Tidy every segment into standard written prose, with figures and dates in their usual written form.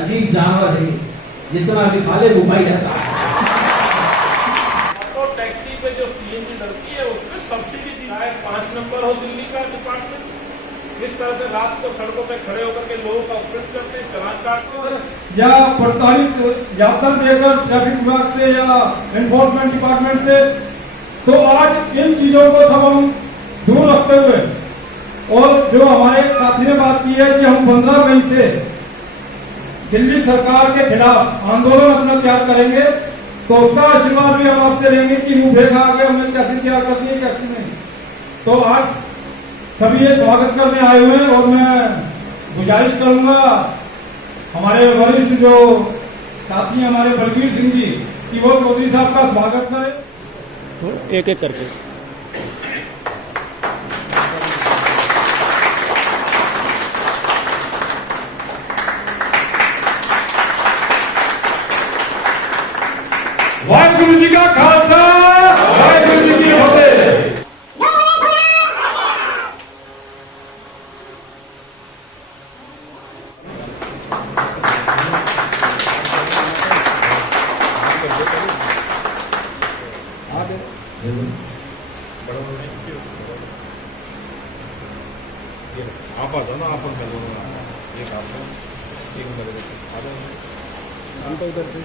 अजीब जानवर है, जितना भी खा ले वो भाई रहता है। तो टैक्सी पे जो सीएनजी लड़की है उसमें सब्सिडी दी है। 5 नंबर हो दिल्ली का डिपार्टमेंट, इस तरह से रात को सड़कों पे खड़े होकर के लोगों का ऑपरेट करते हैं, चालान काटते हैं या प्रताड़ित ज्ञापन देकर ट्रैफिक विभाग से या एनफोर्समेंट डिपार्टमेंट से। तो आज इन चीजों को सब हम दूर रखते हुए, और जो हमारे साथी ने बात की है कि हम 15 मई से दिल्ली सरकार के खिलाफ आंदोलन अपना त्याग करेंगे, तो उसका आशीर्वाद भी हम आपसे लेंगे कि मुंह फेंका आगे हमने कैसे त्याग कर दिए कैसे नहीं। तो आज सभी ये स्वागत करने आए हुए हैं, और मैं गुजारिश करूंगा हमारे वरिष्ठ जो साथी हमारे बलबीर सिंह जी कि वो चौधरी साहब का स्वागत करें। तो एक एक करके वाहिगुरु जी का खालसा, वाहिगुरु जी की फतेह। आप आ जाओ ना, आप एक आप एक मेरे आ जाओ, हम तो इधर से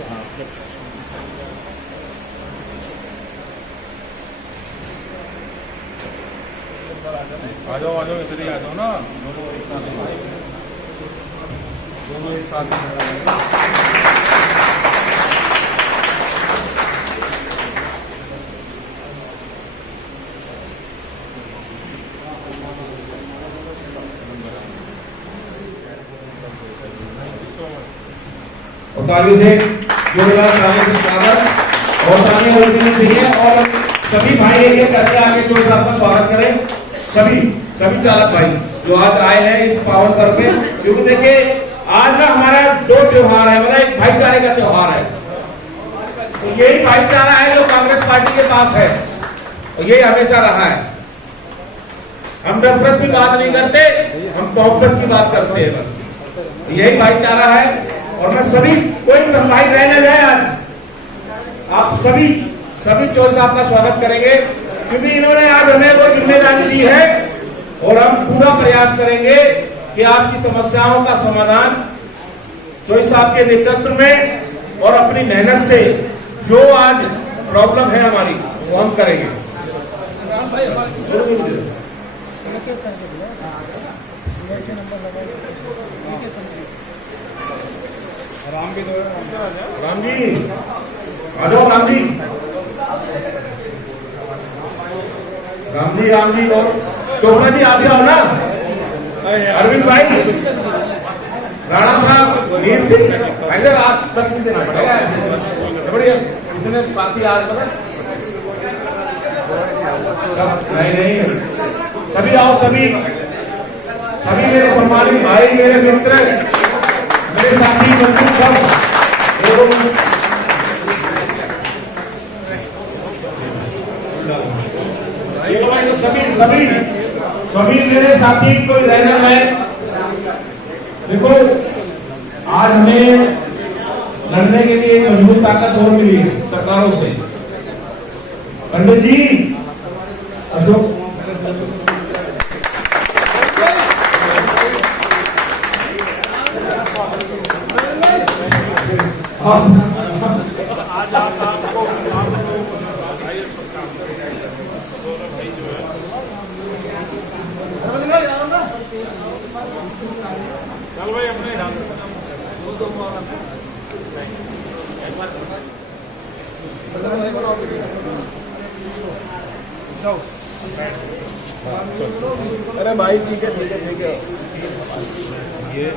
आ जाओ इधर ही आ जाओ ना, दोनों एक साथ। और ताली से जोरदार ताली से स्वागत और तालियां होनी चाहिए। और सभी भाई एरिया करके आगे जो आपका स्वागत करें, सभी चालक भाई जो आज आए हैं इस पावन करके। क्योंकि देखिए आज ना हमारा 2 त्योहार है, मतलब एक भाईचारे का त्योहार है। तो यही भाईचारा है जो कांग्रेस पार्टी के पास है, और यही हमेशा रहा है। हम नफरत की बात नहीं करते, हम मोहब्बत की बात करते हैं बस। यही भाईचारा है। और मैं सभी कोई भाई रह न जाए, आज आप सभी चौधरी साहब का स्वागत करेंगे, क्योंकि इन्होंने आज हमें वो जिम्मेदारी दी है। और हम पूरा प्रयास करेंगे कि आपकी समस्याओं का समाधान चौधरी साहब के नेतृत्व में और अपनी मेहनत से जो आज प्रॉब्लम है हमारी वो हम करेंगे। राम जी आ जाओ राम जी और चोपड़ा जी आप जाओ ना, अरविंद भाई, राणा साहब, वीर सिंह भाई साहब, आप 10 मिनट देना पड़ेगा। बढ़िया इतने साथी आज पता नहीं सभी आओ, सभी मेरे सम्मानित भाई, मेरे मित्र, मेरे साथी बच्चे सब सभी मेरे साथी कोई रहना है। देखो आज हमें लड़ने के लिए एक मजबूत ताकत और मिली है सरकारों से। पंडित जी, अशोक आज आपको भाई जो है चल भाई अपने अरे भाई ठीक है ये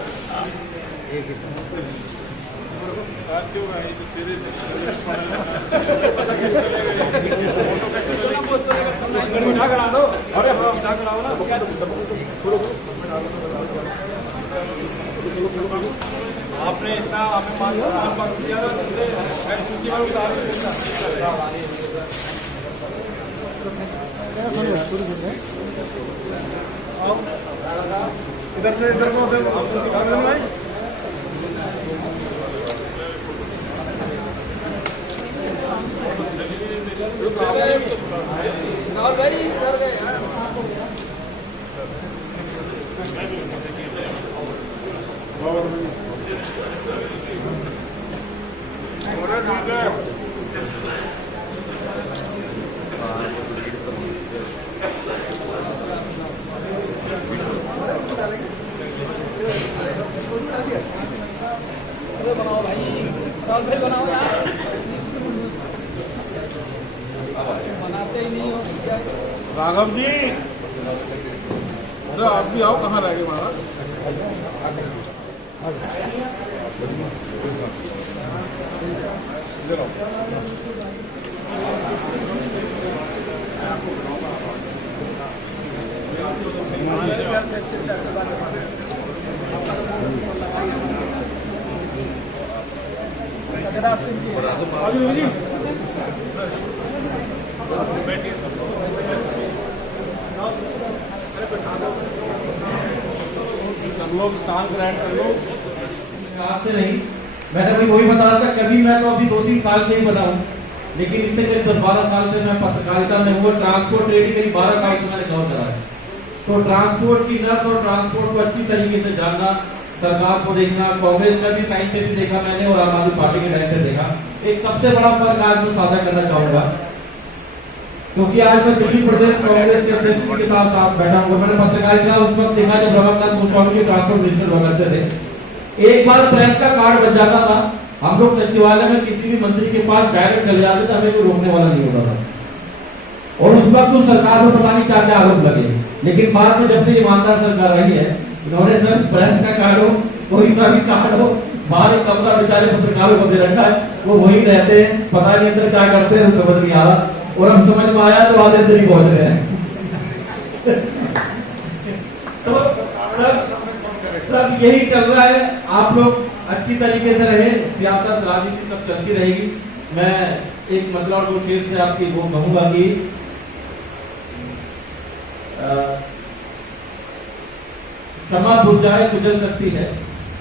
एक क्यों भाई तेरे मीठा करा दो। अरे हाँ मीठा कराओ ना। आपने इतना आपने किया इधर से इधर को भाई राघव जी, अरे आप भी आओ, कहाँ रह गए महाराज? हम लोग स्थान ग्रहण कर लो। आज से नहीं, मैं तो वही बता रहा था, कभी मैं तो अभी 2-3 साल से ही बना हूँ, लेकिन इससे करीब 10-12 साल से मैं पत्रकारिता में हूँ। ट्रांसपोर्ट रेडी करीब 12 साल से मैंने कवर करा है। तो ट्रांसपोर्ट की नर्स और ट्रांसपोर्ट को अच्छी तरीके से जानना, सरकार को देखना, कांग्रेस का भी टाइम पे भी देखा मैंने और आम आदमी पार्टी के टाइम पे देखा। एक सबसे बड़ा फर्क आज मैं साझा करना चाहूंगा, क्योंकि आज मैं दिल्ली प्रदेश कांग्रेस के अध्यक्ष के साथ बैठा हूँ। मैंने पत्रकारिता उस वक्त देखा जब रमननाथ गोस्वामी जी ट्रांसपोर्ट मिनिस्टर हुआ करते थे। एक बार प्रेस का कार्ड बन जाता था, हम लोग सचिवालय में किसी भी मंत्री के पास डायरेक्ट चले जाते थे, हमें कोई रोकने वाला नहीं होता था। और उस वक्त तो सरकार को पता नहीं क्या क्या आरोप लगे, लेकिन बाद में जब से ईमानदार सरकार आई है, इन्होंने सर प्रेस का कार्ड हो, कोई सा भी कार्ड हो, बाहर एक कमरा बेचारे पत्रकारों को दे रखा है, वो वही रहते हैं, पता नहीं अंदर क्या करते हैं, समझ नहीं आ रहा। और अब समझ में आया तो आधे अंदर ही पहुंच रहे हैं। तो सब यही चल रहा है। आप लोग अच्छी तरीके से रहे, सियासत राजनीति सब चलती रहेगी। मैं एक मतलब दो शेर से आपकी वो कहूंगा कि क्षमा भूल जाए गुजर सकती है,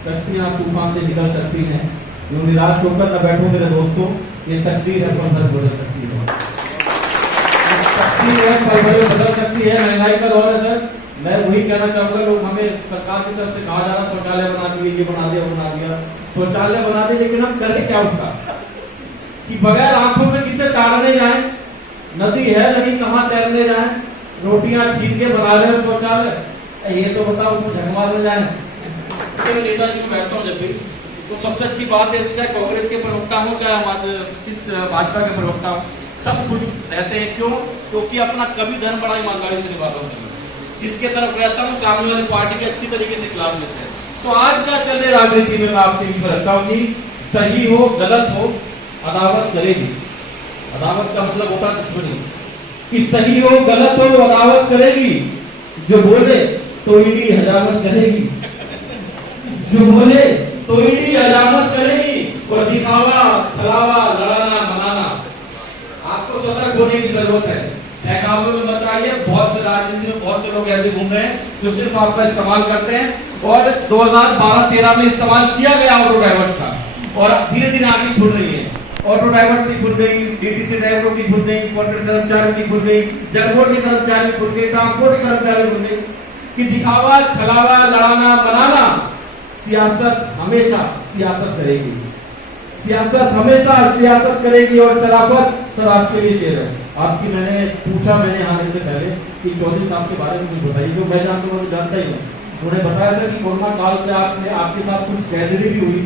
कश्तियां तूफान से निकल सकती हैं, जो निराश होकर न बैठो मेरे दोस्तों, ये तकदीर है पर हर गुजर सकती है, बदल सकती है। महंगाई का दौर है सर, मैं वही कहना चाहूंगा, लोग हमें सरकार की तरफ से कहा जा रहा शौचालय बना दिए, ये बना दिया, शौचालय बना दिए, लेकिन हम करें क्या उसका कि बगैर आंखों में किसे ताड़ने जाए, नदी है नहीं कहाँ तैरने जाए, रोटियां छीन के बना रहे हो शौचालय, ये तो बताओ उसमें झकमारने जाए। नेताजी में बैठता हूँ जब भी, तो सबसे अच्छी बात है, चाहे कांग्रेस के प्रवक्ता हो चाहे हमारे भाजपा के प्रवक्ता हो, सब खुश रहते हैं। क्यों? क्योंकि अपना कभी धर्म बड़ा ईमानदारी से निभाता हूँ, जिसके तरफ रहता हूँ सामने वाली पार्टी के अच्छी तरीके से खिलाफ लेते हैं। तो आज क्या चल रही राजनीति में मैं आपके बीच रखता हूँ कि सही हो गलत हो अदावत करेगी। अदावत का मतलब होता है दुश्मनी, कि सही हो गलत हो अदावत करेगी, जो बोले तो ईडी हजामत करेगी, जो बोले तो ईडी हजामत करेगी, और दिखावा छलावा लड़ाना मनाना, आपको सतर्क होने की जरूरत है। बहकावे में मत आइए। बहुत से राजनीति में बहुत से लोग ऐसे घूम रहे हैं जो सिर्फ आपका इस्तेमाल करते हैं, और 2012-13 में इस्तेमाल किया गया ऑटो ड्राइवर का, और धीरे धीरे आगे खुल रही है। ऑटो ड्राइवर की खुल गई, डीटीसी ड्राइवरों की खुल गई, कॉन्ट्रैक्ट कर्मचारियों की खुल गई, जगबोर्ड के कर्मचारी खुल गए, ट्रांसपोर्ट के कर्मचारी खुल गए, कि दिखावा छलावा लड़ाना बनाना सियासत हमेशा सियासत करेगी, सियासत हमेशा सियासत करेगी। और शराफत सर आपके लिए शेर है आपकी, मैंने पूछा मैंने आने से पहले कि चौधरी साहब के बारे में कुछ बताइए, जो मैं जानता ही हूँ। उन्होंने बताया सर कि कोरोना काल से आपके साथ कुछ ट्रेजेडी भी हुई,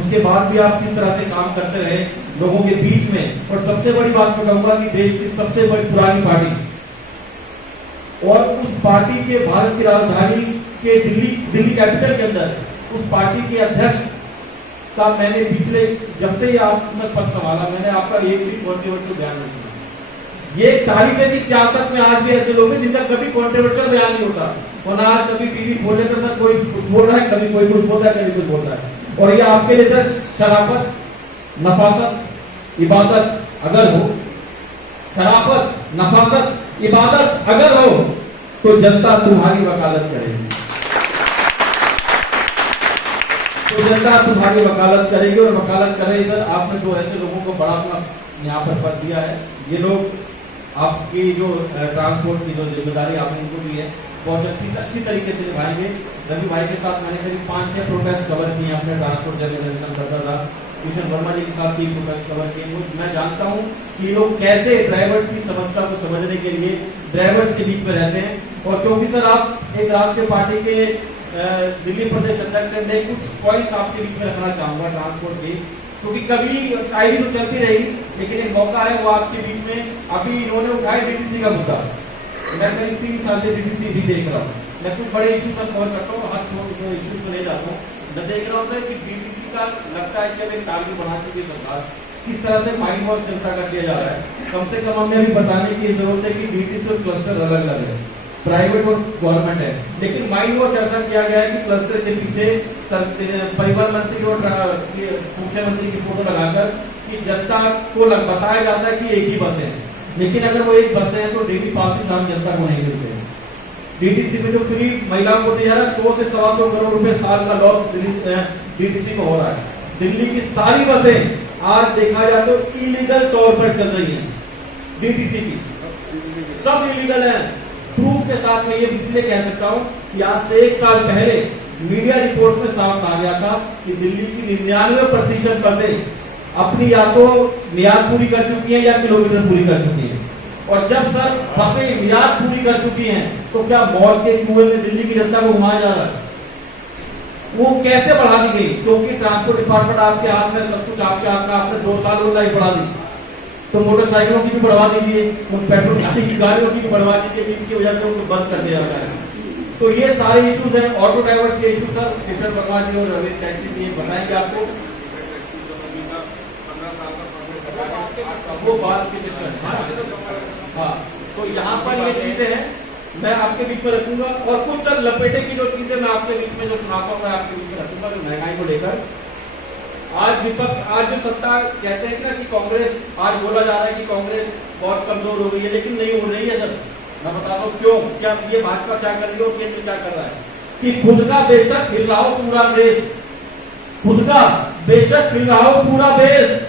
उसके बाद भी आप किस तरह से काम करते रहे लोगों के बीच में। और सबसे बड़ी बात मैं कहूंगा कि देश की सबसे बड़ी पुरानी पार्टी, और उस पार्टी के भारत की राजधानी के दिल्ली कैपिटल के अंदर उस पार्टी के अध्यक्ष का मैंने पिछले जब से आप पद संभाला, मैंने आपका एक भी कॉन्ट्रोवर्शियल बयान नहीं सुना। ये एक तारीफ है कि सियासत में आज भी ऐसे लोग हैं जिनका कभी कॉन्ट्रोवर्शियल बयान नहीं होता, और ना आज कभी टीवी खोले तो सर कोई कुछ बोल रहा है, कभी कोई कुछ बोल रहा है, कभी कुछ बोल रहा है। और ये आपके लिए सर शराफत नफासत इबादत अगर हो, शराफत नफासत इबादत अगर हो, तो जनता तुम्हारी वकालत करेगी, तो जनता तुम्हारी वकालत करेगी। और वकालत कर रही सर, आपने तो ऐसे लोगों को बड़ा अपना यहाँ पर पद दिया है। ये लोग आपकी जो ट्रांसपोर्ट की जो जिम्मेदारी आपने इनको दी है बहुत अच्छी तरीके से निभाएंगे। रवि भाई के साथ मैंने करीब 5-6 प्रोटेस्ट कवर किए अपने ट्रांसपोर्ट जब रजिस्ट्रेशन करता था। किशन वर्मा जी के साथ 3 प्रोटेस्ट कवर किए। मैं जानता हूँ कि ये लोग कैसे ड्राइवर्स की समस्या को समझने के लिए ड्राइवर्स के बीच में रहते हैं। और क्योंकि सर आप एक राष्ट्रीय पार्टी के दिल्ली प्रदेश अध्यक्ष हैं, मैं कुछ पॉइंट्स आपके बीच में रखना चाहूंगा ट्रांसपोर्ट की, क्योंकि कभी शायरी तो चलती रही, लेकिन एक मौका है वो आपके बीच में। अभी इन्होंने उठाया डीटीसी का मुद्दा। मैं करीब 3 साल से डीटीसी भी देख रहा हूँ। मैं कुछ बड़े इश्यू तक कवर करता हूँ, हर छोटे इश्यू को ले जाता हूँ। मैं देख रहा हूँ सर कि डीटीसी का लगता है कि अब एक टारगेट बना चुकी है सरकार, किस तरह से माइंड वॉश जनता का किया जा रहा है। कम से कम हमें अभी बताने की जरूरत है कि डीटीसी और क्लस्टर अलग अलग है, प्राइवेट और गवर्नमेंट है। लेकिन माइंड वॉश ऐसा किया गया है कि क्लस्टर के पीछे परिवहन मंत्री और मुख्यमंत्री की फोटो लगाकर कि जनता को बताया जाता है कि एक ही बस है, लेकिन अगर वो एक बस है तो डेली पासिंग नाम जनता को नहीं मिलते हैं। डीटीसी में जो फ्री महिलाओं को दिया है 100 से 125 करोड़ रुपए साल का लॉस डीटीसी को हो रहा है। दिल्ली की सारी बसें आज देखा जाए तो इलीगल तौर पर चल रही हैं। डीटीसी की सब इलीगल है। प्रूफ के साथ में ये इसलिए कह सकता हूं कि आज से 1 साल पहले मीडिया रिपोर्ट में साफ कहा गया था कि दिल्ली की 99% बसें अपनी या तो मियाद पूरी कर चुकी हैं या किलोमीटर पूरी कर चुकी हैं। और जब सर बसें मियाद पूरी कर चुकी हैं तो क्या मौत के कुएं में दिल्ली की जनता को घुमाया जा रहा है? वो कैसे बढ़ा दी गई? क्योंकि ट्रांसपोर्ट डिपार्टमेंट आपके हाथ में, सब कुछ आपके हाथ में, आपने 2 साल और लाइफ बढ़ा दी। तो मोटरसाइकिलों की भी बढ़वा दीजिए, उन पेट्रोल की गाड़ियों की भी बढ़वा दीजिए, जिनकी वजह से उनको बंद कर दिया जाता है। तो ये सारे इश्यूज हैं, ऑटो ड्राइवर्स के इश्यू सर किशन वर्मा जी और रवि टैक्सी जी बताएंगे आपको। वो बात की हाँ, तो यहाँ पर ये चीजें हैं मैं आपके बीच में रखूंगा। और कुछ सर लपेटे की जो चीजें मैं आपके बीच में जो सुनाता हूँ मैं आपके बीच में रखूंगा, जो महंगाई को लेकर। आज विपक्ष, आज जो सत्ता कहते हैं कि ना कि कांग्रेस, आज बोला जा रहा है कि कांग्रेस बहुत कमजोर हो गई है, लेकिन नहीं हो रही है सर। मैं बता रहा हूँ क्यों। क्या ये भाजपा क्या कर रही है, केंद्र क्या कर रहा है कि खुद का बेशक हिल रहा हो पूरा देश, खुद का बेशक हिल रहा हो पूरा देश,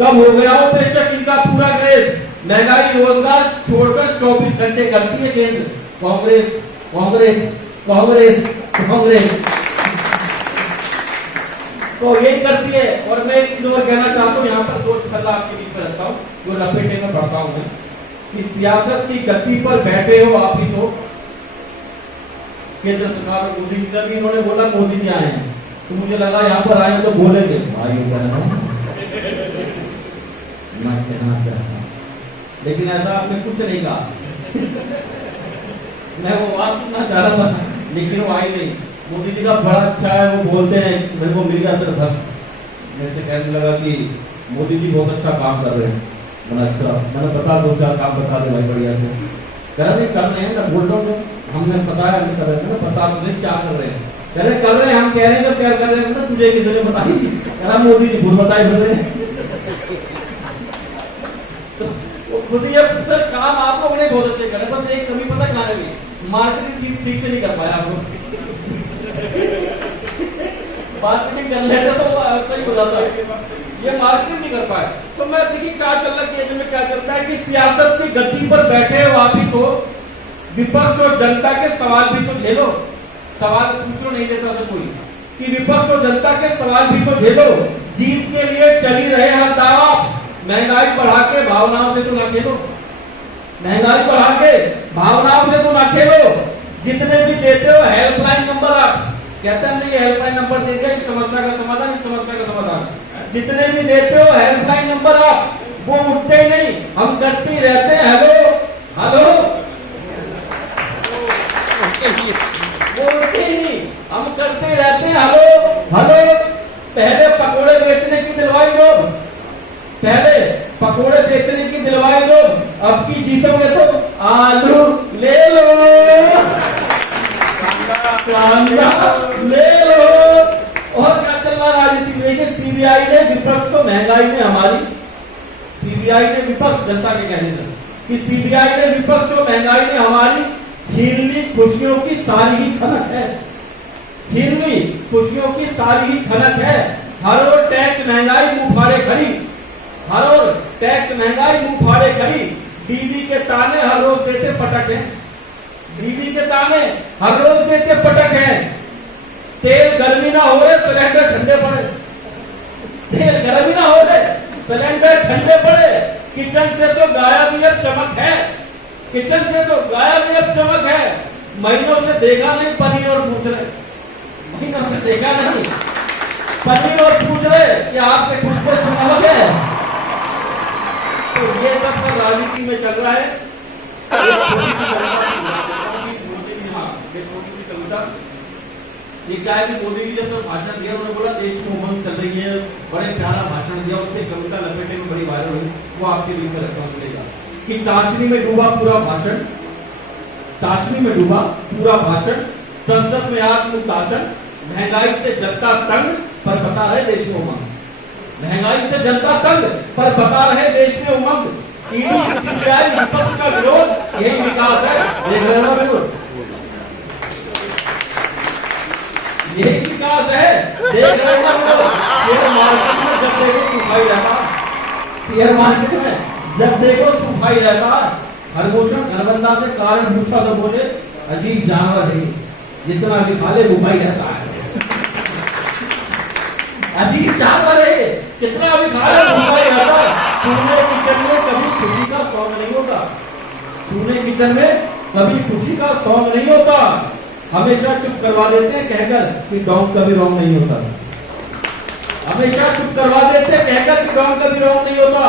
कब हो गया हो बेशक इनका पूरा ग्रेस, महंगाई रोजगार छोड़कर 24 घंटे करती है केंद्र। कांग्रेस कांग्रेस कांग्रेस कांग्रेस तो यही करती है। और मैं एक चीज और कहना चाहता हूँ, यहाँ पर 2 सलाह आपके बीच में रखता हूँ जो लपेटे में पढ़ता हूँ कि सियासत की गति पर बैठे हो आप ही तो। केंद्र सरकार मोदी जी भी इन्होंने बोला मोदी जी आए हैं, तो मुझे लगा यहाँ पर आए तो बोलेंगे मैं कहना चाहता हूं, लेकिन ऐसा आपने कुछ नहीं कहा। मैं वो बात सुनना चाह रहा था लेकिन वो आई नहीं। मोदी जी का बड़ा अच्छा है, वो बोलते हैं, मेरे को मिल गया सर मेरे से कहने लगा कि मोदी जी बहुत अच्छा काम कर रहे हैं। मैंने अच्छा, मैंने बता 2-4 काम बता दे भाई बढ़िया से। कह रहे कर रहे हैं ना, बोल रहा हूँ हमने बताया कर रहे थे ना, बता मुझे क्या कर रहे हैं। कह रहे कर रहे हैं, हम कह रहे हैं क्या कर रहे हैं ना, तुझे किसी ने बताई? कह रहा मोदी जी खुद बताए फिर रहे हैं। खुद ये सर काम आप लोग नहीं बहुत अच्छे करें, बस एक कमी पता कहाँ है, मार्केटिंग ठीक से नहीं कर पाया आप लोग। मार्केटिंग कर लेते तो सही हो जाता है, ये मार्केटिंग नहीं कर पाए। तो मैं देखिए क्या चल रहा है, में क्या चल रहा है कि सियासत की गति पर बैठे हो आप ही तो, विपक्ष और जनता के सवाल भी तो झेलो। सवाल पूछो नहीं देता था कोई कि विपक्ष और जनता के सवाल भी तो झेलो। जीत के लिए चली रहे हर दावा, महंगाई बढ़ा के भावनाओं से तो ना खेलो, महंगाई बढ़ा के भावनाओं से तो ना खेलो। जितने भी देते हो हेल्पलाइन नंबर, आप कहते हैं नहीं हेल्पलाइन नंबर देंगे इस समस्या का समाधान, इस समस्या का समाधान, जितने भी देते हो हेल्पलाइन नंबर आप, वो उठते ही नहीं, हम करते ही रहते हैं हेलो हेलो, वो उठते ही नहीं, हम करते ही रहते हैं हेलो हेलो। पहले पकोड़े बेचने की दिलवाई लोग, पहले पकोड़े बेचने की दिलवाई लोग, अब की जीतोगे तो आलू ले लो, ले लो। और क्या चल रहा राजनीति में, सीबीआई ने विपक्ष को, महंगाई ने हमारी, सीबीआई ने विपक्ष, जनता के कहने से कि सीबीआई ने विपक्ष को, महंगाई ने हमारी छीन ली खुशियों की सारी ही खनक है, छीन ली खुशियों की सारी ही खनक है। हर रोज टैक्स महंगाई मुंह फाड़े खड़ी, हर रोज टैक्स महंगाई मुंह फाड़े खड़ी, बीवी के ताने हर रोज देते पटक हैं, बीवी के ताने हर रोज देते पटक हैं। तेल गर्मी ना हो रहे सिलेंडर ठंडे पड़े, तेल गर्मी ना हो रहे सिलेंडर ठंडे पड़े। किचन से तो गायब अब चमक है, किचन से तो गायब अब चमक है। महीनों से देखा नहीं पनीर और पूछ रहे, महीनों से देखा नहीं पनीर और पूछ रहे कि आपके टूथपेस्ट में नमक है। तो ये सब तो राजनीति में चल रहा है। ये क्या है कि मोदी जी जब भाषण दिया उन्होंने बोला देश में उमंग चल रही है, बड़े प्यारा भाषण दिया, उससे कविता लपेटे में बड़ी वायरल हुई, वो आपके बीच में रखना मिलेगा कि चाशनी में डूबा पूरा भाषण, चाशनी में डूबा पूरा भाषण, संसद में आत्मशासन, महंगाई से जनता तंग पर बता रहे देश में उमंग, महंगाई से जनता तंग पर बता रहे देश में उमंग। ईडी सीबीआई विपक्ष का विरोध, यही विकास है, देख रहे हो बिल्कुल यही विकास है, देख रहे हो। शेयर मार्केट में जब देखो सुखाई रहता, शेयर मार्केट में जब देखो सुखाई रहता। हरभूषण घरबंदा से कारण पूछा तो बोले अजीब जानवर है, जितना भी खा ले भूखा ही रहता है। अजीब जानवर है, कितना भी खा ले भूखा ही रहता है। चूल्हे किचन में कभी खुशी का शौक नहीं होता, चूल्हे किचन में कभी खुशी का शौक नहीं होता। हमेशा चुप करवा देते हैं कहकर कि डॉग कभी रॉन्ग नहीं होता, हमेशा चुप करवा देते हैं कहकर कि डॉग कभी रॉन्ग नहीं होता।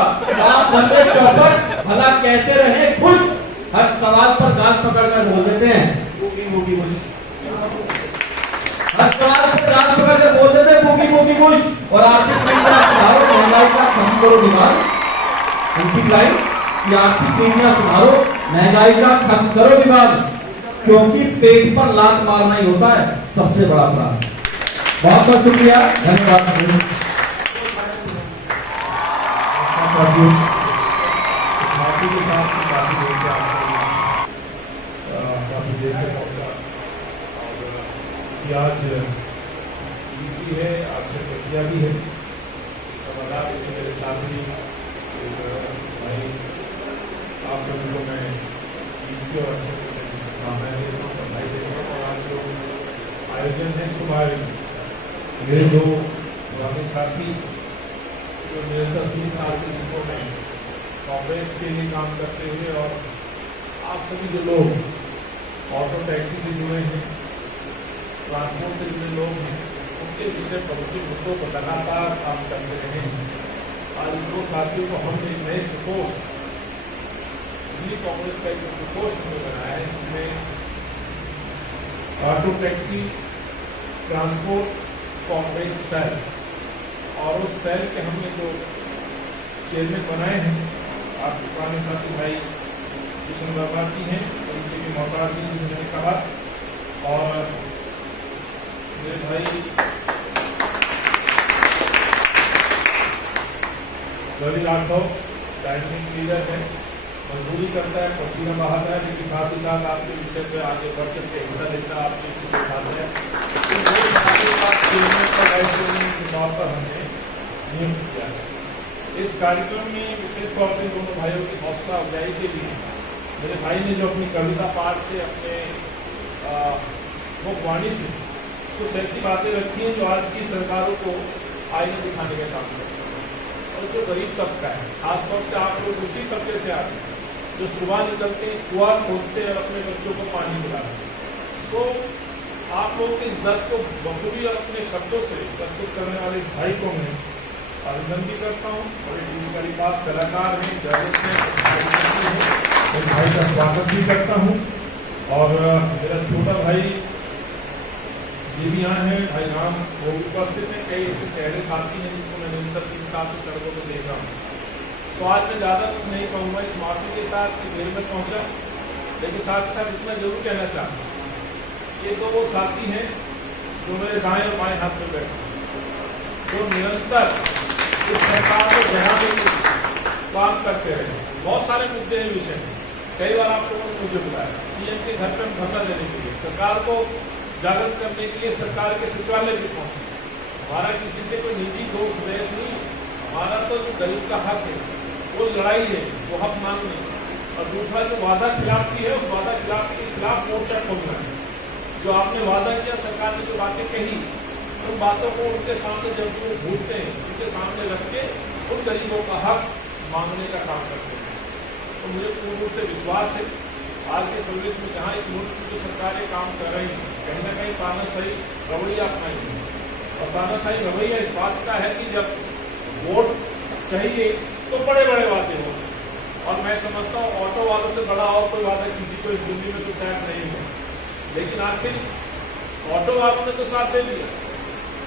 आप बंदे चौपट भला कैसे रहे खुश, हर सवाल पर गाल पकड़कर बोल देते हैं बूगी बूगी खुश, हर सवाल पर गाल पकड़कर बोल देते हैं बूगी बूगी खुश। और आर्थिक महंगाई का खत्म करो दिमाग, उनकी लाइन की आर्थिक नीतियां सुधारो, महंगाई का खत्म करो दिमाग, क्योंकि पेट पर लात मारना ही होता है सबसे बड़ा अपराध। बहुत बहुत शुक्रिया, धन्यवाद। आज ड्यूटी है, आपसे प्रक्रिया भी है, समाधान इससे मेरे साथ ही भाई आप सभी को मैं ड्यूटी और आयोजन है सुबह मेरे दो पुराने साथी जो निरंतर 3 साल से जिनको मैं कांग्रेस के लिए काम करते हुए, और आप सभी जो लोग ऑटो टैक्सी से जुड़े हैं, ट्रांसपोर्ट से जुड़े लोग हैं, उनके विषय पर उनके मुद्दों पर लगातार काम करते रहे हैं। आज इन दो साथियों को हमने एक नए प्रकोष्ठ दिल्ली कांग्रेस का एक प्रकोष्ठ में बनाया है, जिसमें auto taxi transport Congress cell, और उस सेल के हमने जो चेयरमैन बनाए हैं आपके पुराने साथी भाई कृष्ण वर्मा जी हैं, उनके भी मोहताज जी जिन्होंने कहा, और मेरे भाई रवि राघव डायनेमिक लीडर है, मजदूरी करता है, पसीना बहाता है, लेकिन साथ ही साथ आपके विषय पे आगे बढ़ चल के हिस्सा लेता है, आपके उठाते हैं। के तौर पर हमने नियुक्त किया है। इस कार्यक्रम में विशेष तौर से दोनों भाइयों की हौसला अफजाई के लिए मेरे भाई ने जो अपनी कविता पाठ से, अपने मुखवाणी से कुछ ऐसी बातें रखी हैं जो आज की सरकारों को आईना दिखाने का काम करते हैं। और जो गरीब तबका है, खासतौर से आप लोग उसी तबके से आते हैं जो सुबह निकलते कुआं खोदते और अपने बच्चों को पानी पिलाते हैं। तो आप लोगों के इस दर्द को बखूबी और अपने शब्दों से प्रस्तुत करने वाले इस भाई को मैं अभिनंदन भी करता हूँ, और एक मेरे पास कलाकार हैं, जर्नलिस्ट हैं, इस भाई का स्वागत भी करता हूँ। और मेरा छोटा भाई ये भी यहाँ है, भाई राम, वो भी उपस्थित है। कई ऐसे चेहरे साथी हैं जिनको मैं निरंतर 3 साल से सड़कों पर देख रहा हूँ। तो आज मैं ज़्यादा कुछ नहीं कहूँगा इस माफी के साथ कि देर में पहुँचा, लेकिन साथ ही साथ इतना जरूर कहना चाहता हूँ, ये तो वो साथी हैं जो मेरे दाएं और बाएं हाथ में बैठे, जो निरंतर इस सरकार को गिराने की काम करते रहे। बहुत सारे मुद्दे हैं, विषय हैं। कई बार आप लोगों ने मुझे बुलाया सीएम के घर पर धरना देने के लिए, सरकार को जागृत करने के लिए सरकार के सचिवालय भी पहुंचे। हमारा किसी से कोई निजी दोष द्वेष नहीं, हमारा तो जो गरीब का हक है वो लड़ाई है, वो हक मांगने, और दूसरा जो वादा खिलाफी है उस वादा खिलाफी के खिलाफ मोर्चा खोलना है। जो आपने वादा किया, सरकार ने जो बातें कही, उन बातों को उनके सामने जब वो भूलते हैं, उनके सामने रख के उन गरीबों का हक मांगने का काम करते हैं। तो मुझे पूर्ण रूप से विश्वास है आज के परिवेश में जहाँ एक मुल्क की जो सरकारें काम कर रही हैं, कहीं ना कहीं तानाशाही रवैया अपनाई है। और तानाशाही रवैया इस बात का है कि जब वोट चाहिए तो बड़े बड़े वादे हों, और मैं समझता हूँ ऑटो वालों से बड़ा और कोई वादा किसी को इस दिल्ली में तो शायद नहीं है। लेकिन आखिर ऑटो वालों ने तो साथ दे दिया,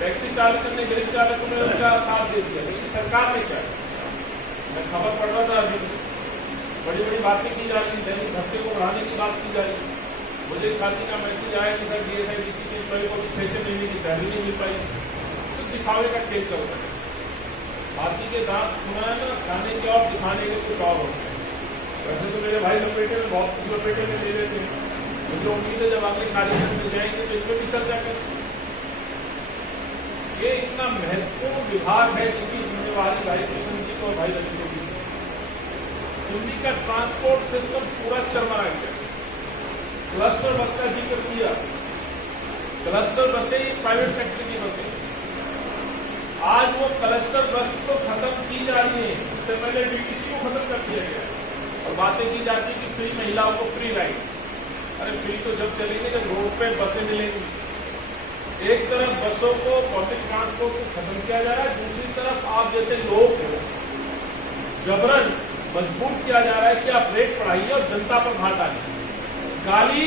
टैक्सी चालकों ने, गरीब चालकों ने उनका साथ दे दिया, लेकिन सरकार ने क्या किया? मैं खबर पढ़ रहा था अभी, बड़ी बड़ी बातें की जा रही, दैनिक भत्ते को बढ़ाने की बात की जा रही। मुझे साथी का मैसेज आया कि सर DSIDC के एम्प्लॉय को 6 महीने की सैलरी नहीं मिल पाई। सिर्फ दिखावे का खेल चल रहा है। हाथी के दांत सुना है ना, खाने के और दिखाने के कुछ और होते हैं। वैसे तो मेरे भाई लपेटे में बहुत कुछ लपेटे में दे देते हैं, मुझे उम्मीद है जब आपके कार्यक्रम मिल जाएंगे तो इसमें भी चर्चा करें। ये इतना महत्वपूर्ण विभाग है जिसकी जिम्मेवारी भाई कृष्ण जी को और भाई लक्ष्मण जी को। दिल्ली का ट्रांसपोर्ट सिस्टम पूरा चरमरा गया। क्लस्टर बस का जिक्र किया, क्लस्टर बसें प्राइवेट सेक्टर की बसें, आज वो क्लस्टर बस तो खत्म की जा रही है, उससे पहले DTC को खत्म कर दिया गया और बातें की जाती कि फ्री महिलाओं को फ्री राइड। अरे फ्री तो जब चलेंगे जब रोड पे बसें मिलेंगी। एक तरफ बसों को, पब्लिक ट्रांसपोर्ट को खत्म किया जा रहा है, दूसरी तरफ आप जैसे लोग को जबरन मजबूर किया जा रहा है कि आप रेट बढ़ाइए और जनता पर भार डालिए। गाली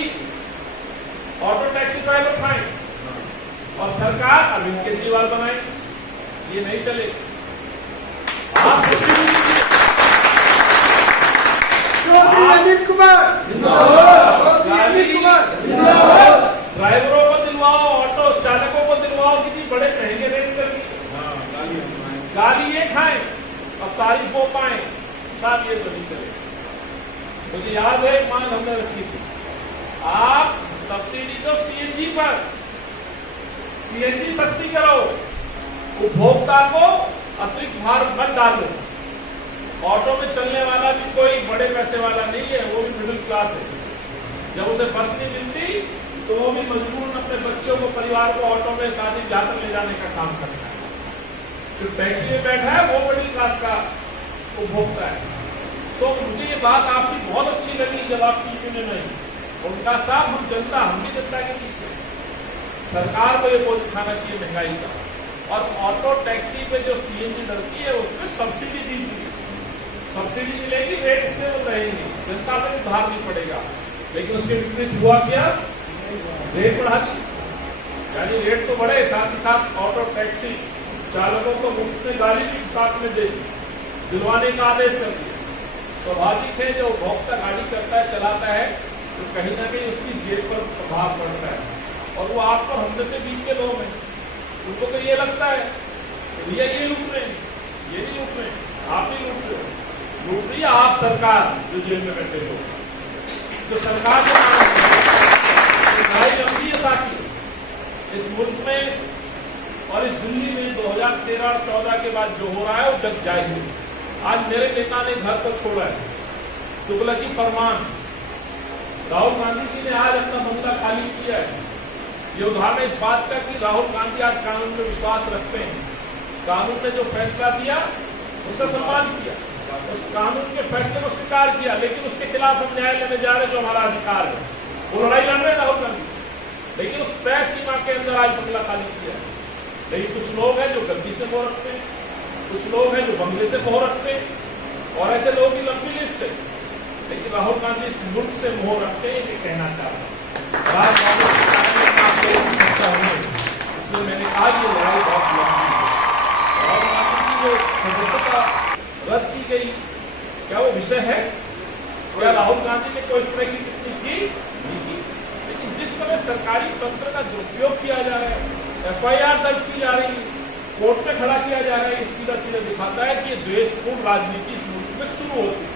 ऑटो टैक्सी ड्राइवर खाएं और सरकार अरविंद केजरीवाल बनाए, ये नहीं चले। आप अमित कुमार ड्राइवरों को दिलवाओ, ऑटो चालकों को दिलवाओ, कितनी बड़े महंगे रेट कर गाली ये खाएं, अब तारीफ हो पाए, साथ ये तो नहीं चले। मुझे याद है एक मांग हमने रखी थी, आप सब्सिडी तो CNG पर, CNG सस्ती करो, उपभोक्ता को अतिरिक्त भार मत डालो। ऑटो में चलने वाला भी कोई बड़े पैसे वाला नहीं है, वो भी मिडिल क्लास है। जब उसे बस नहीं मिलती तो वो भी मजबूर अपने बच्चों को, परिवार को ऑटो में शादी जाकर ले जाने का काम करता है। जो टैक्सी में बैठा है वो मिडिल क्लास का उपभोक्ता है। तो मुझे ये बात आपकी बहुत अच्छी लगी जब आप टीवी में नहीं, उनका साथ हम जनता, हम भी जनता के पीछे। सरकार को ये बोझ उठाना चाहिए महंगाई का, और ऑटो टैक्सी पे जो CNG डरती है उसमें सब्सिडी दीजिए, सब्सिडी मिलेगी, रेट स्टेबल रहेंगे, जनता पर भी भार नहीं पड़ेगा। लेकिन उसके विपरीत हुआ क्या? रेट बढ़ा दी, यानी रेट तो बढ़े, साथ ही साथ ऑटो टैक्सी चालकों को मुफ्त में गाड़ी भी साथ में दे दिलवाने का आदेश कर दिया। स्वाभाविक है जो उपभोक्ता गाड़ी करता है, चलाता है, तो कहीं ना कहीं उसकी जेब पर प्रभाव पड़ता है, और वो आप पर हमने से बीच के लोग हैं, उनको तो ये लगता है भैया ये लूट रहे हैं, ये नहीं लूट रहे हैं, आप ही लूट रहे हो। लूट रही है आप सरकार जो जेल में बैठे हो, तो सरकार को लंबी है ताकि इस मुल्क में और इस दिल्ली में 2013 और 14 के बाद जो हो रहा है वो जग जाएगी। आज मेरे नेता ने घर पर छोड़ा है, तुगलकी फरमान। राहुल गांधी जी ने आज अपना बंगला खाली किया है। ये उदाहरण इस बात का कि राहुल गांधी आज कानून में विश्वास रखते हैं, कानून ने जो फैसला दिया उसका सम्मान किया, उस कानून के फैसले को स्वीकार किया, लेकिन उसके खिलाफ हम न्यायालय में जा रहे जो हमारा अधिकार है, वो लड़ाई लड़ रहे राहुल गांधी, लेकिन उस तय सीमा के अंदर आज बंगला खाली किया है। लेकिन कुछ लोग हैं जो गद्दी से मोह रखते हैं, कुछ लोग हैं जो बंगले से मोह रखते हैं, और ऐसे लोगों की लंबी लिस्ट है। लेकिन राहुल गांधी इस मुल्क से मोह रखते हैं, ये कहना चाहता हूँ। इसलिए मैंने कहा ये लड़ाई बहुत लंबी है। राहुल गांधी की जो सदस्यता रद्द की गई, क्या वो विषय है? क्या राहुल गांधी ने कोई तरह की टिप्पणी की? नहीं की। लेकिन जिस तरह सरकारी तंत्र का दुरुपयोग किया जा रहा है, FIR दर्ज की जा रही है, कोर्ट में खड़ा किया जा रहा है, सीधा सीधा दिखाता है कि द्वेषपूर्ण राजनीति इस मुल्क में शुरू होती है,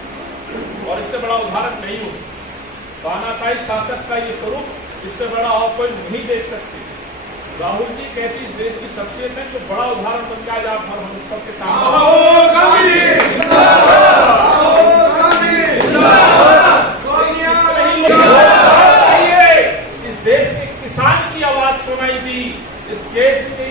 और इससे बड़ा उदाहरण नहीं हो सकता। तानाशाही शासक का ये स्वरूप इससे बड़ा और कोई नहीं देख सकते। राहुल जी एक ऐसी देश की शख्सियत है जो बड़ा उदाहरण बन के आज आप हम सबके सामने इस देश के किसान की आवाज सुनाई दी, इस देश के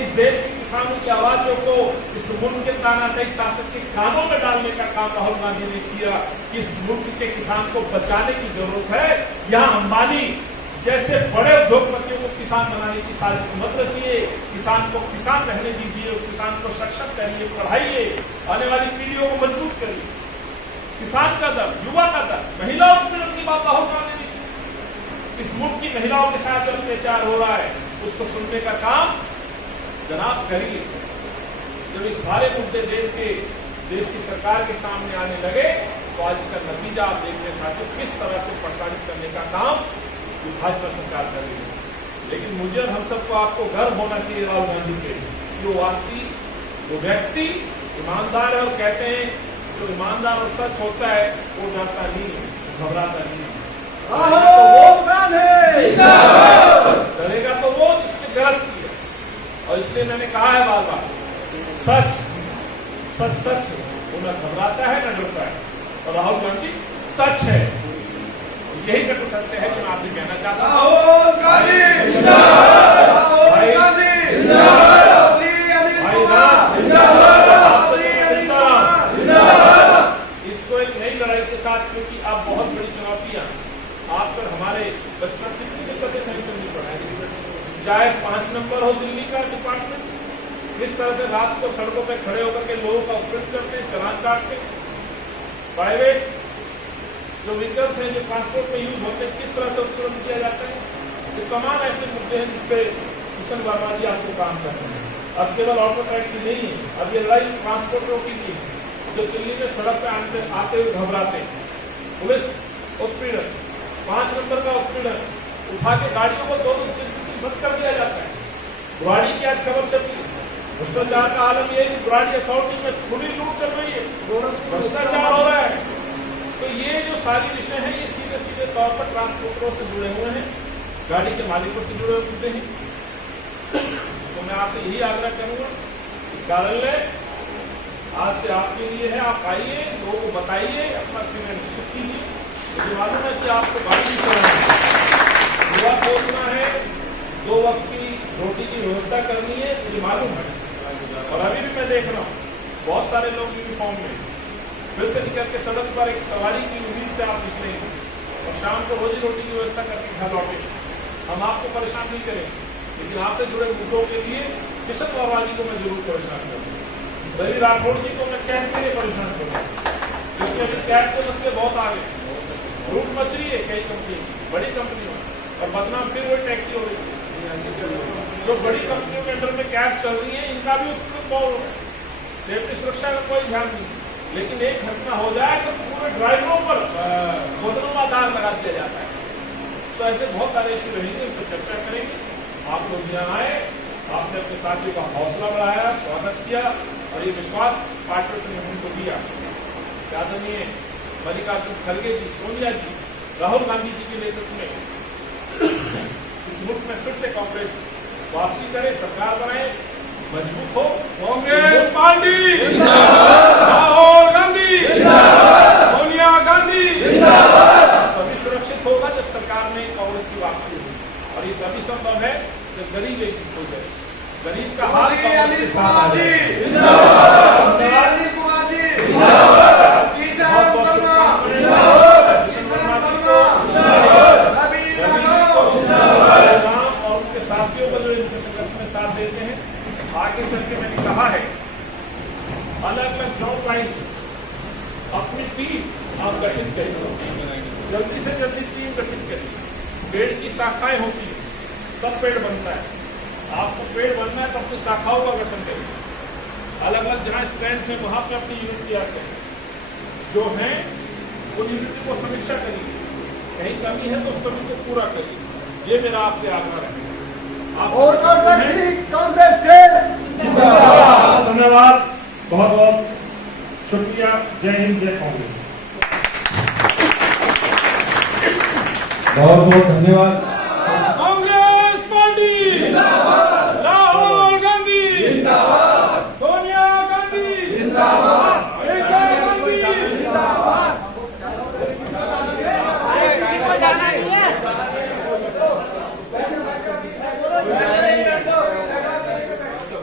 किसानों की आवाजों को इस मुल्क के तानाशाही शासक के कानों में डालने का काम राहुल गांधी ने किया कि इस मुल्क के किसान को बचाने की जरूरत है। यहाँ अंबानी जैसे बड़े उद्योगपतियों को किसान बनाने की साजिश मत रखिए, किसान को किसान रहने दीजिए, किसान को सक्षम करिए, पढ़ाइए, आने वाली पीढ़ियों को मजबूत करिए। किसान का दर, युवा का दर, महिलाओं की बात राहुल गांधी ने, इस मुल्क की महिलाओं के साथ जो अत्याचार हो रहा है उसको सुनने का काम जनाब करिए। जब इस सारे मुद्दे देश की सरकार के सामने आने लगे तो आज इसका नतीजा आप देखते साथियों किस तरह से प्रसारित करने का काम भाजपा सरकार कर रही है। लेकिन मुझे और हम सबको आपको गर्व होना चाहिए राहुल गांधी के, जो व्यक्ति ईमानदार है और कहते हैं जो ईमानदार और सच होता है वो डरता नहीं है, घबराता नहीं है। डरेगा तो वो जिसने गलत किया। और इसलिए मैंने कहा है बार बार, सच वो न घबराता है न डरता है। और राहुल गांधी सच है, यही कटु सत्य है जो मैं आपसे कहना चाहता हूं। इसको एक नई लड़ाई के साथ, क्योंकि अब बहुत बड़ी चुनौतियां आप पर हमारे बच्चों कितनी दिक्कतें सहन करनी पड़ेगी। चाहे 5 नंबर हो दिल्ली का डिपार्टमेंट, किस तरह से रात को सड़कों पर खड़े होकर के लोगों का उपयोग करते हैं, चालान काटते हैं। प्राइवेट जो व्हीकल्स हैं जो ट्रांसपोर्ट में यूज होते हैं किस तरह से उत्पन्न किया जाता है। तो तमाम ऐसे मुद्दे हैं जिसपे किशन वर्मा जी आपको काम कर रहे हैं। अब केवल ऑटो टैक्सी नहीं है, अब ये लड़ाई ट्रांसपोर्टरों की भी है जो दिल्ली में सड़क पे आते हुए घबराते हैं। पुलिस उत्पीड़न, 5 नंबर का उत्पीड़न, उठा के गाड़ियों को 2 दिन बंद कर दिया जाता है। बुराड़ी की आज खबर चल रही है, भ्रष्टाचार का आलम ये है कि बुराड़ी अथॉरिटी में खुली लूट चल रही है, भ्रष्टाचार हो रहा है। तो ये जो सारी विषय हैं ये सीधे तौर पर ट्रांसपोर्टरों से जुड़े हुए हैं, गाड़ी के मालिकों से जुड़े होते हैं। तो मैं आपसे यही आग्रह करूंगा कि कार्यालय आज से आपके लिए है, आप आइए, लोगों को बताइए, अपना सीनियर निश्चित कीजिए। मुझे मालूम है कि आपको गाड़ी युवा खोजना है, 2 वक्त की रोटी की व्यवस्था करनी है, मुझे मालूम है। और अभी भी मैं देख रहा हूँ बहुत सारे लोग यूनिफॉर्म में फिर से निकल के सड़क पर एक सवारी की उम्मीद से आप निकलेंगे और शाम को रोजी रोटी की व्यवस्था करके घर लौटेंगे। हम आपको परेशान नहीं करेंगे, लेकिन आपसे जुड़े मुद्दों के लिए किशन वर्मा जी को मैं जरूर परेशान करूँगा, रवि राठौड़ जी को मैं कैब के लिए परेशान करूँगा, क्योंकि अभी कैब के मसले बहुत आ गए, लूट मच रही है कई कंपनी, बड़ी कंपनियों और बदनाम फिर वही टैक्सी हो रही है। जो बड़ी कंपनियों के अंडर में कैब चल रही है इनका भी उत्पीड़न बहुत हो रहा है, सेफ्टी सुरक्षा का कोई ध्यान नहीं। लेकिन एक घटना हो जाए तो पूरे ड्राइवरों पर मुकदमा दाग लगा दिया जाता है। तो ऐसे बहुत सारे इश्यू रहेंगे, उस पर चर्चा करेंगे। आप लोग यहाँ आए, आपने अपने साथियों का हौसला बढ़ाया, स्वागत किया और ये विश्वास पार्टी ने उनको दिया। आदरणीय मल्लिकार्जुन खड़गे जी, सोनिया जी, राहुल गांधी जी के नेतृत्व में इस मुल्क में फिर से कांग्रेस वापसी करे, सरकार बनाए, मजबूत हो। कांग्रेस पार्टी राहुल गांधी, सोनिया गांधी तभी सुरक्षित होगा जब सरकार में कांग्रेस की वापसी होगी। और ये तभी संभव है जब गरीब एक हो जाए, गरीब का हाल कांग्रेस के साथ आ जाए। और उनके साथियों को जो इनके संघर्ष में साथ देते हैं, आगे चल के मैंने कहा है अलग अलग जॉब लाइन्स अपनी टीम आप गठित करें, जल्दी से जल्दी टीम गठित करें। पेड़ की शाखाएं होती है तब पेड़ बनता है, आपको पेड़ बनना है तब तो शाखाओं का गठन करें। अलग अलग जहां स्टैंड है वहां पे अपनी यूनिट तैयार करें, जो है उन यूनिट को समीक्षा करिए, कहीं कमी है तो उस कमी को पूरा करिए। ये मेरा आपसे आग्रह है। धन्यवाद, बहुत बहुत शुक्रिया। जय हिंद, जय कांग्रेस। बहुत बहुत धन्यवाद।